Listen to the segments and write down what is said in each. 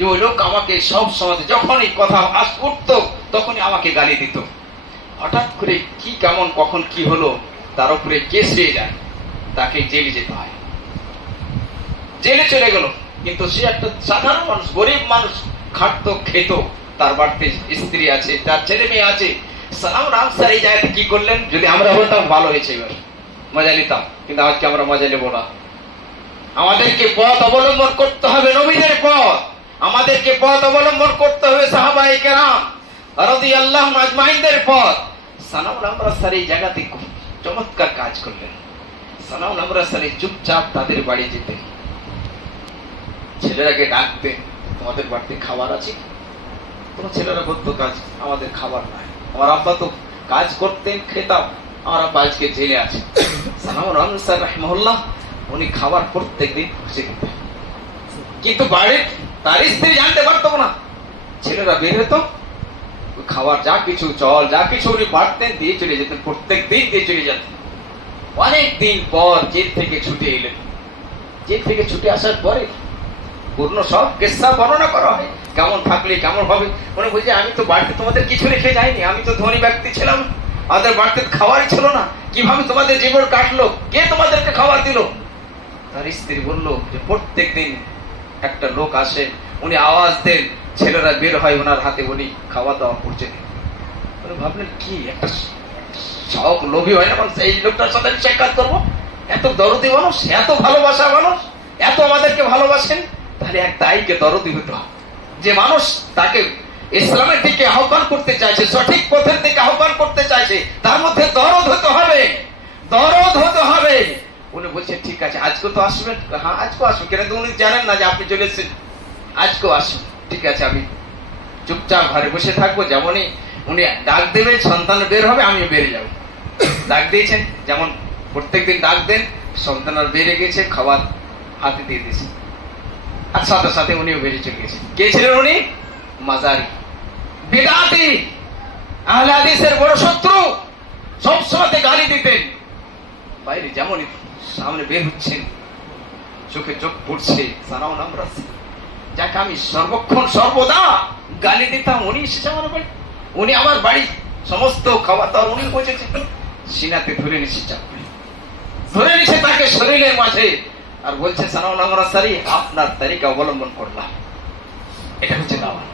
যে ওই লোক আমাকে সব সময় যখনই কথা উঠতো তখনই আমাকে গালি দিত। হঠাৎ করে কি কেমন কখন কি হলো তার উপরে কেস হয়ে যায়, তাকে জেলে যেতে হয়। জেলে চলে গেল, কিন্তু সে একটা সাধারণ মানুষ, গরিব মানুষ, খাটতো খেত, তার বাড়িতে স্ত্রী আছে, তার ছেলে মেয়ে আছে। সালাম আনসারী এই জায়গাতে কি করলেন, যদি আমরা হতাম ভালো হয়েছে, এবার মজা নিতাম, কিন্তু আজকে আমরা মজা নেব না। আমাদেরকে পথ অবলম্বন করতে হবে নবীদের পথ, আমাদেরকে পথ অবলম্বন করতে হবে সাহাবায়ে কেরাম রাদিয়াল্লাহু আজমাইনদের পথ। সালাউল আমরাসার এই জায়গাতে চমৎকার কাজ করলেন। সালাউল আমরাসার চুপচাপ তাদের বাড়ি যেতেন, ছেলেরাকে ডাকতেন, তোমাদের বাড়িতে খাবার আছে? তোমার ছেলেরা করতো কাজ, আমাদের খাবার নাই। আমার আব্বা তো কাজ করতেন, খেতাম, আমার আব্বা আজকে জেলে আছে। সালাউল আমরাসার রাহিমাহুল্লাহ উনি খাবার প্রত্যেকদিন পৌঁছে দিতেন, কিন্তু বাড়ির তার স্ত্রী জানতে পারতো না। ছেলেরা বের হতো, খাবার যা কিছু চল যা কিছু উনি পারতেন দিয়ে চলে যেতেন, প্রত্যেক দিন দিয়ে চলে যেতেন। অনেক দিন পর জেল থেকে ছুটে এলেন। জেল থেকে ছুটে আসার পরে পূর্ণ সব কিস্সা বর্ণনা করা হয়, কেমন থাকলে কেমন হবে। উনি বলছে আমি তো বাড়িতে তোমাদের কিছু রেখে যাইনি, আমি তো ধনী ব্যক্তি ছিলাম, আমাদের বাড়িতে খাবারই ছিল না, কিভাবে তোমাদের জীবন কাটলো, কে তোমাদেরকে খাবার দিল? তার স্ত্রী বলল যে প্রত্যেক দিন একটা লোক আসে, উনি আওয়াজ দেন, ছেলেরা বের হয়, ওনার হাতে উনি খাওয়া দাওয়া করছে। ভাবলেন কি একটা শখ, লোভী হয় না মানুষ, এই লোকটার সাথে আমি সাক্ষাৎ করবো, এত দরদি মানুষ, এত ভালোবাসা মানুষ, এত আমাদেরকে ভালোবাসেন, তাহলে এক দায়ীকে দরদি হতে হবে, যে মানুষ তাকে ইসলামের দিকে আহ্বান করতে চাইছে, সঠিক পথের দিকে আহ্বান করতে চাইছে, তার মধ্যে দরদ হতে হবে, দরদ হতে হবে। উনি বলছেন ঠিক আছে আজকে তো আসবেন? হ্যাঁ আজকেও আসবেন। কেন উনি জানেন না যে আপনি চলে এসেছেন, আজকেও আসবেন। ঠিক আছে আমি চুপচাপ ঘরে বসে থাকবো, যেমনই উনি ডাক দেবেন সন্তান বের হবে আমিও বেরিয়ে যাবো। ডাক দিয়েছেন, যেমন প্রত্যেকদিন ডাক দেন, সন্তান বেরিয়ে গেছে, খাবার হাতে দিয়ে দিয়েছে, আর সাথে সাথে উনিও বেরিয়ে চলে গেছেন। কে ছিলেন উনি? মাজারি, বিদআতি, আহলে হাদিসের বড় শত্রু, সবসময় গালি দিতেন। বাইরে যেমনই সামনে বের হচ্ছেন, চোখে চোখ পড়ছে, সালাউল আমরাসি যাকে আমি সর্বক্ষণ সর্বদা গালি দিতাম, উনি এসেছে আমার বাড়ি, উনি আমার বাড়ি সমস্ত খাবার দাবার উনি পৌঁছেছেন। সিনাতে ধরে নিচ্ছে, চাপে ধরে নিচ্ছে তাকে শরীরের মাঝে, আর বলছে সালাউল আমরাসি আপনার তারিকা অবলম্বন করলাম। এটা হচ্ছে দাওয়াত,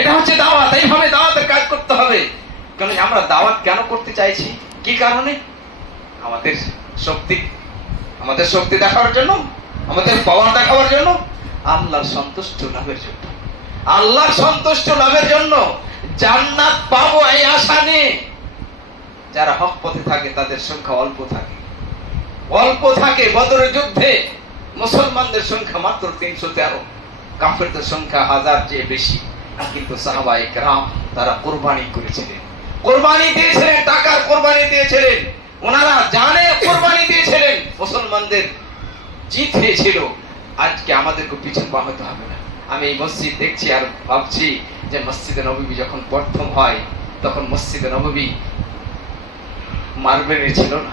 এটা হচ্ছে দাওয়াত। এইভাবে দাওয়াতের কাজ করতে হবে। কারণ আমরা দাওয়াত কেন করতে চাইছি, কি কারণে? আমাদের শক্তি দেখার জন্য, আমাদের পাওয়ার দেখাবার জন্য, আল্লাহর সন্তুষ্ট লাভের জন্য, আল্লাহর সন্তুষ্ট লাভের জন্য, জান্নাত পাবো এই আশা নিয়ে। যারা হক পথে থাকে তাদের সংখ্যা অল্প থাকে। বদরের যুদ্ধে মুসলমানদের সংখ্যা মাত্র 313, কাফেরদের সংখ্যা 1000 চেয়ে বেশি। কিন্তু সাহাবায়ে কেরাম তারা কোরবানি করেছিলেন, কোরবানি দিয়েছিলেন, টাকার কোরবানি দিয়েছিলেন, ওনারা জানে কোরবানি দিয়েছিলেন, মুসলমানদের জিত হয়েছিল। আজকে আমাদেরকে পিছন পাহাতে হবে না। আমি এই মসজিদ দেখছি আর ভাবছি যে মসজিদে নববী যখন প্রথম হয় তখন মসজিদে নববী মার্বেলের ছিল না,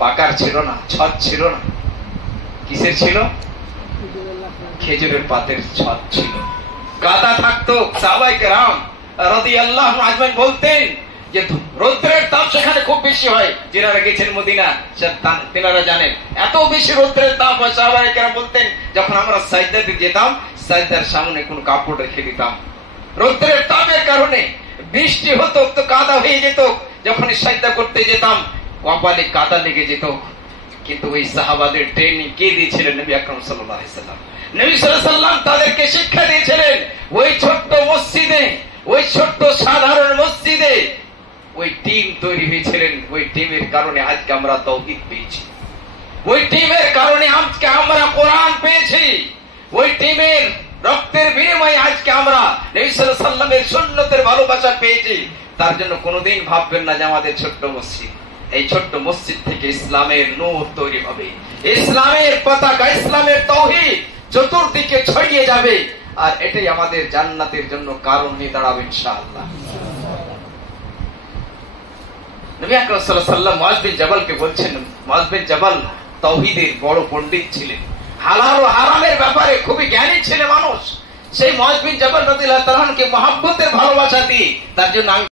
পাকার ছিল না, ছাদ ছিল না, কিসের ছিল? খেজুরের পাতের ছাদ ছিল, কাদা থাকতো। সাহাবায়ে কেরাম রাদিয়াল্লাহু আজমাইন বলতেন যে রৌদ্রের তাপ সেখানে খুব বেশি হয়। যারা গেছেন মদিনা তেনারা জানেন এত বেশি রৌদ্রের তাপ হয়। সাহাবায়ে কেরাম বলতেন যখন আমরা সাজদাতে যেতাম, সাজদার সামনে কোন কাপড় রেখে দিতাম, রৌদ্রের তাপের কারণে বৃষ্টি হতো তো কাদা হয়ে যেত, যখন সাজদা করতে যেতাম কপালে কাদা লেগে যেত। কিন্তু ওই সাহাবাদের ট্রেনিং কে দিয়েছিলেন? নবী আকরাম সাল্লাল্লাহু আলাইহি সাল্লাম। নবী সাল্লাল্লাহু আলাইহি সাল্লাম তাদেরকে শিক্ষা দিয়েছিলেন। ওই ছোট্ট মসজিদে, ওই ছোট্ট সাধারণ মসজিদে ওই টিম তৈরি হয়েছিলেন। ওই টিমের কারণে আজকে আমরা তাওহীদ পেয়েছি, ওই টিমের কারণে আজকে আমরা কোরআন পেয়েছি, ওই টিমের রক্তের বিনিময়ে আজকে আমরা নবী সাল্লাল্লাহু আলাইহি সাল্লামের সুন্নতের ভালোবাসা পেয়েছি। তার জন্য কোনোদিন ভাববেন না যে আমাদের ছোট্ট মসজিদ, এই ছোট্ট মসজিদ থেকে ইসলামের নূর তৈরি হবে, ইসলামের পতাকা, ইসলামের তাওহীদ চতুর্দিকে ছড়িয়ে যাবে, আর এটাই আমাদের জান্নাতের জন্য কারণ হয়ে দাঁড়াবে ইনশাআল্লাহ। নবী আকরাম সাল্লাল্লাহু আলাইহি ওয়াসাল্লাম মুআয বিন জাবালকে বলছেন, মুআয বিন জাবাল তাওহীদের বড় পণ্ডিত ছিলেন, হালাল ও হারামের ব্যাপারে খুবই জ্ঞানী ছিলেন মানুষ। সেই মুআয বিন জাবাল রাদিয়াল্লাহু তাআলা কে মহব্বতের ভালোবাসা দিয়ে তার জন্য